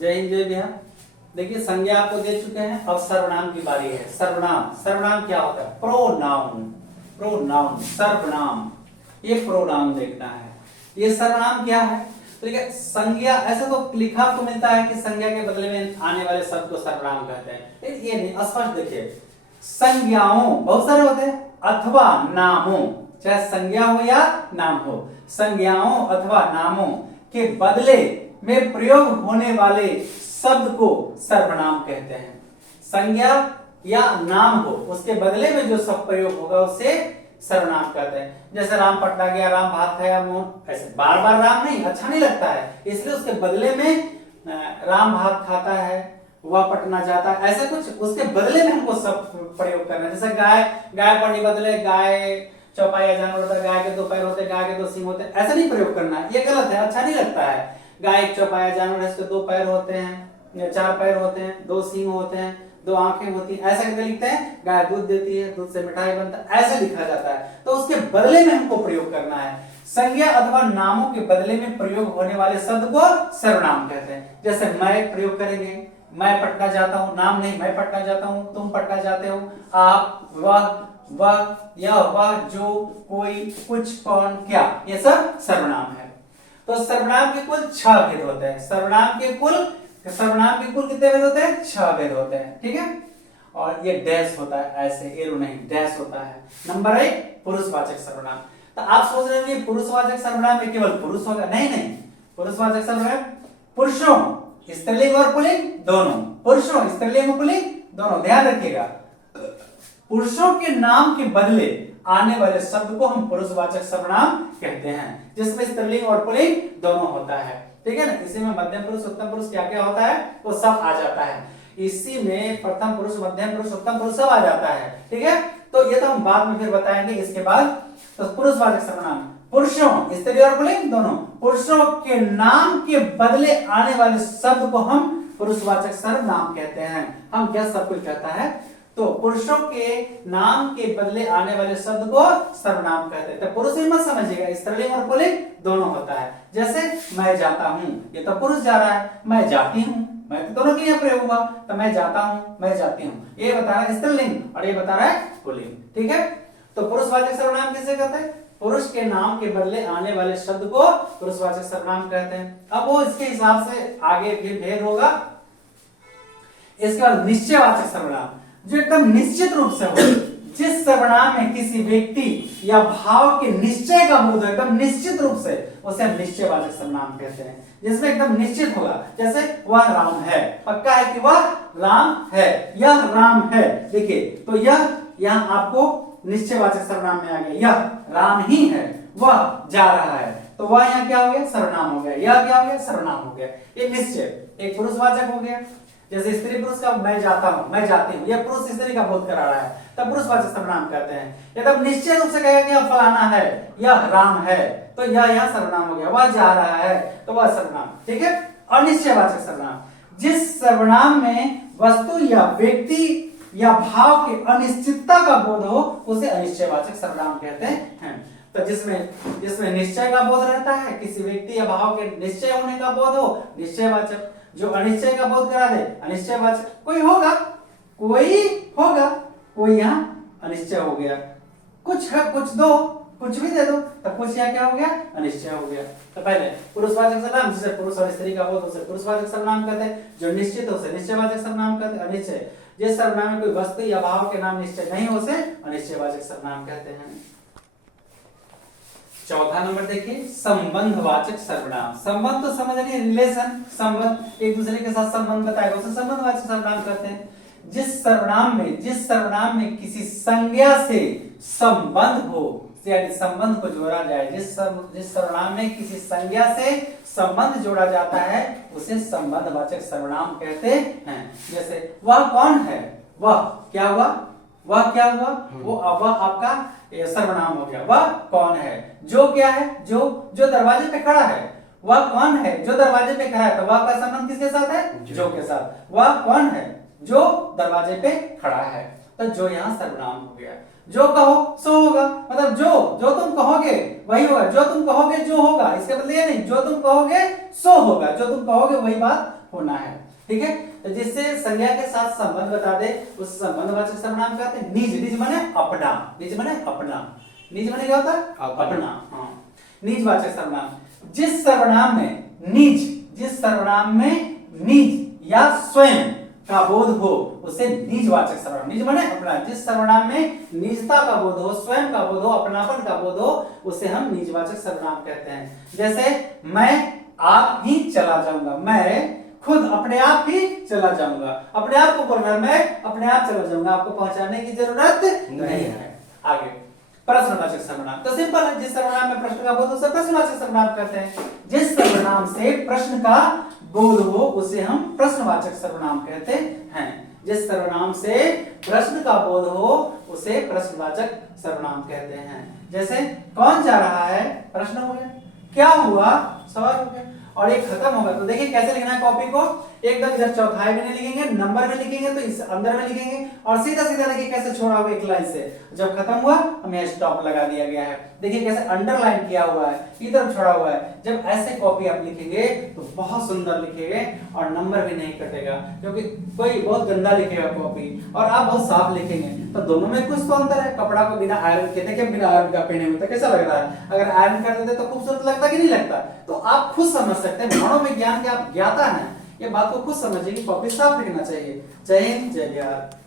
जय हिंद जय बिहार। देखिए संज्ञा आपको दे चुके हैं, अब सर्वनाम की बारी है। सर्वनाम, सर्वनाम क्या होता है? प्रोनाउन, प्रोनाउन सर्वनाम, ये प्रोनाउन देखना है। ये सर्वनाम क्या है? तो देखिए संज्ञा, ऐसे तो लिखा तो मिलता है कि संज्ञा के बदले में आने वाले शब्द को सर्वनाम कहते हैं, ये नहीं, स्पष्ट देखिए संज्ञाओं बहुत सारे होते हैं, अथवा नामों, चाहे संज्ञा हो या नाम हो, संज्ञाओं अथवा नामों के बदले में प्रयोग होने वाले शब्द को सर्वनाम कहते हैं। संज्ञा या नाम हो, उसके बदले में जो शब्द प्रयोग होगा उसे सर्वनाम कहते हैं। जैसे राम पटना गया, राम भात खाया, मोहन, ऐसे बार बार राम नहीं, अच्छा नहीं लगता है, इसलिए उसके बदले में राम भात खाता है, वह पटना जाता है, ऐसा कुछ उसके बदले में हमको सब प्रयोग करना है। जैसे गाय, गाय पढ़ने बदले गाय चौपाया जानवर होता है, गाय के 2 पैर होते हैं, गाय के 2 सींग होते हैं, ऐसा नहीं प्रयोग करना है, ये गलत है, अच्छा नहीं लगता है। गाय एक चौपाया जानवर है, इसके 2 पैर होते हैं, 4 पैर होते हैं, 2 सींग होते हैं, 2 आंखें होती हैं, ऐसा करके लिखते हैं। गाय दूध देती है, दूध से मिठाई बनता है, ऐसा लिखा जाता है, तो उसके बदले में हमको प्रयोग करना है। संज्ञा अथवा नामों के बदले में प्रयोग होने वाले शब्द को सर्वनाम कहते हैं। जैसे मैं प्रयोग करेंगे, मैं पटना जाता हूं, नाम नहीं, मैं पटना जाता हूं, तुम पटना जाते हो, आप, वह, यह, वह, जो, कोई, कुछ, कौन, क्या, ये सब सर्वनाम है। तो सर्वनाम के कुल 6 भेद होते हैं। सर्वनाम के कुल कितने भेद होते हैं? 6 भेद होते हैं, ठीक है। और ये डैश होता है, ऐसे एरो नहीं, डैश होता है। नंबर 1 पुरुषवाचक सर्वनाम। तो आप सोच रहे हैं पुरुषवाचक सर्वनाम में केवल पुरुष होगा, नहीं, पुरुषवाचक सर्वनाम पुरुषों, स्त्रीलिंग और पुल्लिंग दोनों, पुरुषों, स्त्रीलिंग और पुल्लिंग दोनों, ध्यान रखिएगा। पुरुषों के नाम के बदले आने वाले शब्द को हम पुरुषवाचक सर्वनाम कहते हैं, जिसमें स्त्रीलिंग और पुल्लिंग दोनों होता है, ठीक है ना। इसी में मध्यम पुरुष, उत्तम पुरुष, क्या क्या होता है वो सब आ जाता है। इसी में प्रथम पुरुष, मध्यम पुरुष, उत्तम पुरुष सब आ जाता है, ठीक है। तो ये तो हम बाद में फिर बताएंगे इसके बाद। तो पुरुषवाचक सर्वनाम पुरुषों, स्त्री और पुल्लिंग दोनों, पुरुषों के नाम के बदले आने वाले शब्द को हम पुरुषवाचक सर्वनाम कहते हैं। हम क्या सब कुछ कहता है, तो पुरुषों के नाम के बदले आने वाले शब्द को सर्वनाम कहते हैं। तो पुरुष ही मत समझिएगा, स्त्रीलिंग और पुल्लिंग दोनों होता है। जैसे मैं जाता हूं, ये तो पुरुष जा रहा है, मैं जाती हूं, मैं तो दोनों के लिए प्रयोग हुआ, तो मैं जाता हूं, मैं जाती हूं, ये बता रहा है स्त्रीलिंग और ये बता रहा है पुल्लिंग, ठीक है। तो पुरुषवाचक सर्वनाम किसे कहते हैं? पुरुष के नाम के बदले आने वाले शब्द को पुरुषवाचक सर्वनाम कहते हैं। अब वो इसके हिसाब से आगे फिर भेद होगा। इसके बाद निश्चयवाचक सर्वनाम, जो एकदम निश्चित रूप से हो, जिस सर्वनाम में किसी व्यक्ति या भाव के निश्चय का बोध हो, एकदम निश्चित रूप से, उसे हम निश्चयवाचक सर्वनाम कहते हैं। जिसमें एकदम निश्चित होगा, जैसे वह राम है, पक्का है कि वह राम है, यह राम है। देखिए तो यह यहाँ आपको निश्चयवाचक सर्वनाम में आ गया, यह राम ही है, वह जा रहा है, तो वह यहाँ क्या हो गया? सर्वनाम हो गया। यह क्या हो गया? सर्वनाम हो गया। ये निश्चय एक पुरुषवाचक हो गया। जैसे स्त्री पुरुष का मैं जाता हूं, मैं जाती हूं, यह पुरुष स्त्री का बोध करा रहा है, तब पुरुषवाचक सर्वनाम कहते हैं। एकदम निश्चय रूप से कहेगा कि यह फलाना है, यह राम है, तो यह यहाँ सर्वनाम हो गया। वह जा रहा है, तो वह सर्वनाम, ठीक है। अनिश्चयवाचक सर्वनाम, जिस सर्वनाम में वस्तु या व्यक्ति या भाव के अनिश्चितता का बोध हो, उसे अनिश्चयवाचक सर्वनाम कहते हैं। तो जिसमें निश्चय का बोध रहता है, किसी व्यक्ति या भाव के निश्चय होने का बोध हो, निश्चयवाचक। जो अनिश्चय का बोध करा दे, अनिश्चयवाचक। कोई होगा, कोई यहाँ अनिश्चय हो गया, कुछ है, कुछ दो, कुछ भी दे दो, तो कुछ यहाँ क्या हो गया? अनिश्चय हो गया। तो पहले पुरुषवाचक सर्वनाम, जिसे पुरुष और स्त्री का बोध, उसे पुरुषवाचक सर्वनाम कहते हैं। जो निश्चित हो उसे निश्चयवाचक सर्वनाम कहते हैं। अनिश्चय, जिस सर्वनाम में कोई वस्तु या भाव के नाम निश्चय नहीं हो, उसे अनिश्चयवाचक सर्वनाम कहते हैं। चौथा नंबर देखिए, संबंधवाचक सर्वनाम। संबंध तो समझ रही है, रिलेशन, संबंध, एक दूसरे के साथ संबंध बताएगा, उसे संबंधवाचक सर्वनाम कहते हैं। जिस सर्वनाम में किसी संज्ञा से संबंध हो, यानी संबंध को जोड़ा जाए, जिस सर्वनाम में किसी संज्ञा से संबंध जोड़ा जाता है, उसे संबंधवाचक सर्वनाम कहते हैं। जैसे वह कौन है, वह क्या हुआ, वो वह आपका सर्वनाम हो गया। वह कौन है, जो क्या है, जो दरवाजे पे खड़ा है, वह कौन है जो दरवाजे पे खड़ा है, तो वह का संबंध किसके साथ है? जो के साथ। वह कौन है जो दरवाजे पे खड़ा है, तो जो यहाँ सर्वनाम हो गया। जो कहो सो होगा, मतलब जो तुम कहोगे वही होगा, जो तुम कहोगे जो होगा, इसके बदले ये नहीं जो तुम कहोगे सो होगा, जो तुम कहोगे वही बात होना है। ठीक है, तो जिससे संज्ञा के साथ संबंध बता दे उस संबंधवाचक सर्वनाम कहते हैं। निज, निज माने अपना, निज माने अपना, निज माने क्या होता है? अपना। हाँ, निजवाचक सर्वनाम। जिस सर्वनाम में निज, जिस सर्वनाम में निज या स्वयं का बोध हो उसे निजवाचक सर्वनाम, निज माने अपना, जिस सर्वनाम में निजता का बोध हो, स्वयं का बोध हो, अपनापन का बोध हो उसे हम निजवाचक सर्वनाम कहते हैं। जैसे मैं आप ही चला जाऊंगा, मैं खुद अपने आप ही चला जाऊंगा, अपने आप को बोल रहा है मैं अपने आप चला जाऊंगा, आपको पहुंचाने की जरूरत नहीं है। आगे प्रश्नवाचक सर्वनाम, तो सिंपल है, जिस सर्वनाम में प्रश्न का बोध हो उसे प्रश्नवाचक सर्वनाम कहते हैं। जिस सर्वनाम से प्रश्न का बोध हो उसे हम प्रश्नवाचक सर्वनाम कहते हैं। जिस सर्वनाम से प्रश्न का बोध हो उसे प्रश्नवाचक सर्वनाम कहते हैं। जैसे कौन जा रहा है, प्रश्न हो गया, क्या हुआ, सवाल हो गया, और ये खत्म होगा। तो देखिए कैसे लिखना है कॉपी को, एकदम इधर चौथाई में नहीं लिखेंगे, नंबर में लिखेंगे तो इस अंदर में लिखेंगे, और सीधा सीधा देखिए कैसे छोड़ा हुआ एक लाइन से, जब खत्म हुआ हमें स्टॉप लगा दिया गया है। देखिए कैसे अंडरलाइन किया हुआ है, इधर छोड़ा हुआ है। जब ऐसे कॉपी आप लिखेंगे तो बहुत सुंदर लिखेंगे और नंबर भी नहीं कटेगा, क्योंकि कोई बहुत गंदा लिखेगा कॉपी और आप बहुत साफ लिखेंगे, तो दोनों में कुछ तो अंतर है। कपड़ा को बिना आयरन के, देखिए बिना आयरन का पहने हुए तो कैसा लग रहा है, अगर आयरन कर देते तो खूबसूरत लगता कि नहीं लगता। तो आप खुद समझ सकते हैं, मनोविज्ञान के आप ज्ञाता हैं, ये बात को खुद समझिए कि कॉपी साफ लिखना चाहिए। जय हिंद, जय बिहार।